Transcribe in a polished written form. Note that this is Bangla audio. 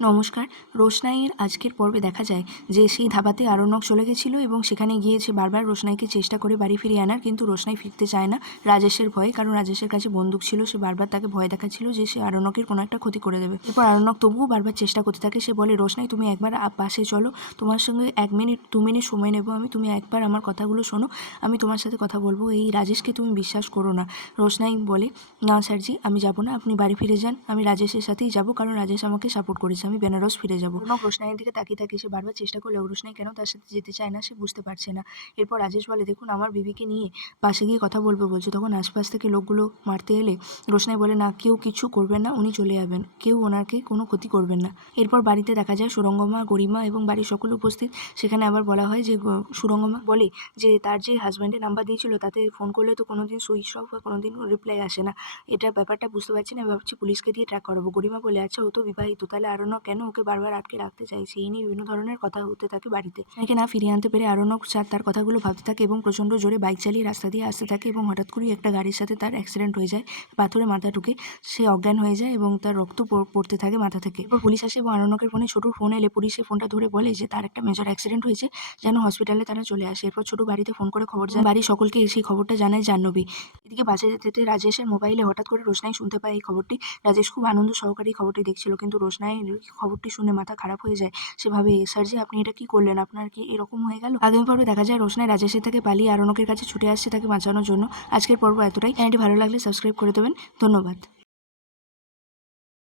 নমস্কার। রোশনাইয়ের আজকের পর্বে দেখা যায় যে সেই ধাবাতে আরণ্যক চলে গেছিল এবং সেখানে গিয়ে সে বারবার রোশনাইকে চেষ্টা করে বাড়ি ফিরিয়ে আনার, কিন্তু রোশনাই ফিরতে চায় না রাজেশের ভয়ে। কারণ রাজেশের কাছে বন্দুক ছিল, সে বারবার তাকে ভয় দেখাচ্ছিল যে সে আরণ্যকের কোনো একটা ক্ষতি করে দেবে। এরপর আরণ্যক তবুও বারবার চেষ্টা করতে থাকে। সে বলে, রোশনাই তুমি একবার পাশে চলো, তোমার সঙ্গে 1 মিনিট 2 মিনিট সময় নেব আমি, তুমি একবার আমার কথাগুলো শোনো, আমি তোমার সাথে কথা বলবো। এই রাজেশকে তুমি বিশ্বাস করো না। রোশনাই বলে, না স্যারজি, আমি যাব না, আপনি বাড়ি ফিরে যান, আমি রাজেশের সাথেই যাব, কারণ রাজেশ আমাকে সাপোর্ট করেছে, আমি বেনারস ফিরে যাব। অর্ণব রোশনাইয়ের দিকে তাকিয়ে থাকে। সে বারবার চেষ্টা করলেও রোশনাই কেন তার সাথে যেতে চায় না সে বুঝতে পারছে না। এরপর রাজেশ বলে, দেখুন আমার বিবিকে নিয়ে পাশে গিয়ে কথা বলবে বলছে। তখন আশপাশ থেকে লোকগুলো মারতে এলে রোশনাই বলে, না, কেউ কিছু করবেন না, উনি চলে যাবেন, কেউ ওনাকে কোনো ক্ষতি করবেন না। এরপর বাড়িতে দেখা যায় সুরঙ্গমা, গরিমা এবং বাড়ির সকলে উপস্থিত। সেখানে আবার বলা হয় যে সুরঙ্গমা বলে যে তার যে হাজব্যান্ডের নাম্বার দিয়েছিল তাতে ফোন করলে তো কোনোদিন সুইচ অফ বা কোনোদিন রিপ্লাই আসে না, এটা ব্যাপারটা বুঝতে পারছি না, ভাবছি পুলিশকে দিয়ে ট্র্যাক করাবো। গরিমা বলে, আচ্ছা ও তো বিবাহিত, তাহলে আরণ্যক কেন ওকে বারবার আটকে রাখতে চাইছে? এই নিয়ে বিভিন্ন ধরনের কথা হতে থাকে বাড়িতে। একে না ফিরিয়ে আনতে পেরে আরণ্যক তার কথাগুলো ভাবতে থাকে এবং প্রচণ্ড জোরে বাইক চালিয়ে রাস্তা দিয়ে আসতে থাকে এবং হঠাৎ করেই একটা গাড়ির সাথে তার অ্যাক্সিডেন্ট হয়ে যায়। পাথরে মাথা ঢুকে সে অজ্ঞান হয়ে যায় এবং তার রক্ত পড়তে থাকে মাথা থেকে। এরপর পুলিশ আসে এবং আরণ্যকের ফোনে ছোটুর ফোন এলে পুলিশ সেই ফোনটা ধরে বলে যে তার একটা মেজর অ্যাক্সিডেন্ট হয়েছে, যেন হসপিটালে তারা চলে আসে। এরপর ছোটু বাড়িতে ফোন করে খবর জানায়, বাড়ির সকলকে সেই খবরটা জানায় জাহ্নবী। এদিকে বাসে যেতে যেতে রাজেশের মোবাইলে হঠাৎ করে রোশনাই শুনতে পায় এই খবরটি। রাজেশ খুব আনন্দ সহকারে এই খবরটি দেখছিল, কিন্তু রোশনাই খবরটি শুনে মাথা খারাপ হয়ে যায়। সে ভাবে, স্যার জি আপনি এটা কি করলেন, আপনার কি এরকম হয়ে গেল? আগামী পর্বে দেখা যায় রোশনাই রাজেশের থেকে পালিয়ে আরণ্যকের কাছে ছুটে আসছে তাকে বাঁচানোর জন্য। আজকের পর্ব এতটাই। চ্যানেলটি ভালো লাগলে সাবস্ক্রাইব করে দেবেন। ধন্যবাদ।